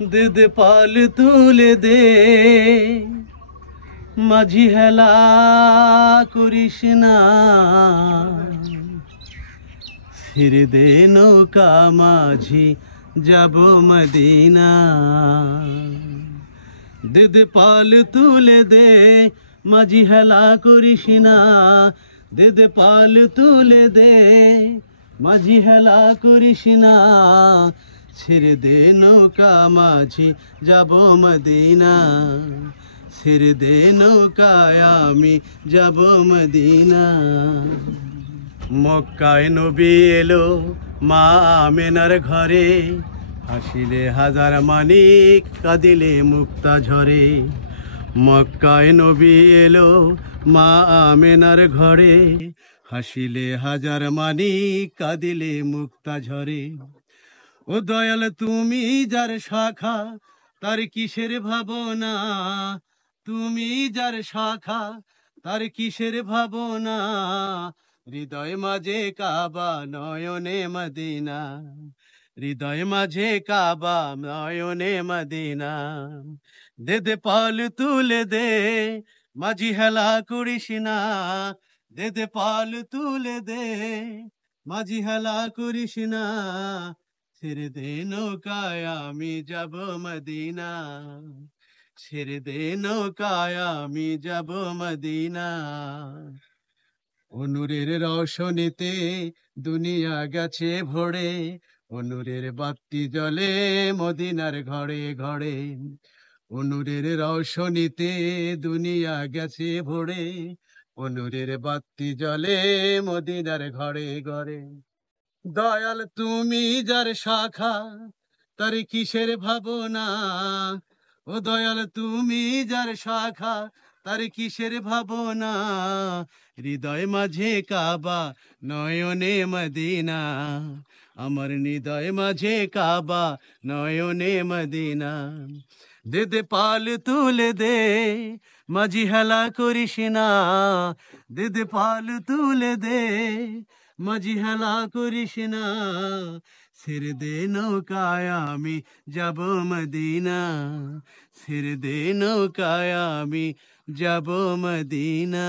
দুধ পাল তুলে দে, মাঝি হেলা করিস না, ছেড়ে দে নৌকা মাঝি যাব মদিনা। দুধ পাল তুলে দে, মাঝি হেলা করিস না, দুধ পাল তুলে দে, মাঝি হেলা করিস না, ছেড়ে দে নৌকা মাঝি যাব মদিনা, ছেড়ে দে নৌকায় আমি যাব মদিনা। মক্কায় নবী এলো মা আমেনার ঘরে, হাসিলে হাজার মানিক কাঁদিলে মুক্তা ঝরে। মক্কায় নবী এলো মা আমেনার ঘরে, হাসিলে হাজার মানিক কাঁদিলে মুক্তা ঝরে। ও দয়াল তুমি যার শাখা তার কিসের ভাবনা, তুমি যার শাখা তার কিসের ভাবনা, হৃদয় মাঝে কাবা নয়নে মদিনা, হৃদয় মাঝে কাবা নয়নে মদিনা। দে দে পাল তুলে দে, মাঝি হেলা করিস না, দে দে পাল তুলে দে, মাঝি হেলা করিস না, ছেড়ে দে নৌকায় আমি যাব মদিনা, ছেড়ে দে নৌকায় আমি যাব মদিনা। অনুরের রওশনীতে দুনিয়া গেছে ভরে, অনুরের বাতি জ্বলে মদিনার ঘরে ঘরে। অনুরের রওশনীতে দুনিয়া গেছে ভরে, অনুরের বাতি জ্বলে মদিনার ঘরে ঘরে। দয়াল তুমি যার শাখা তার কিসের ভাবনা, ও দয়াল তুমি যার শাখা তার কিসের ভাবনা, হৃদয় মাঝে কাবা নয়নে মদিনা, আমার হৃদয় মাঝে কাবা নয়নে মদিনা। দে দে পাল তুলে দে, মাঝি হেলা করিস না, দে দে পাল তুলে দে, মাঝি হেলা করিস না, ছেড়ে দে নৌকায় আমি যাব মদিনা, ছেড়ে দে নৌকায় আমি যাব মদিনা।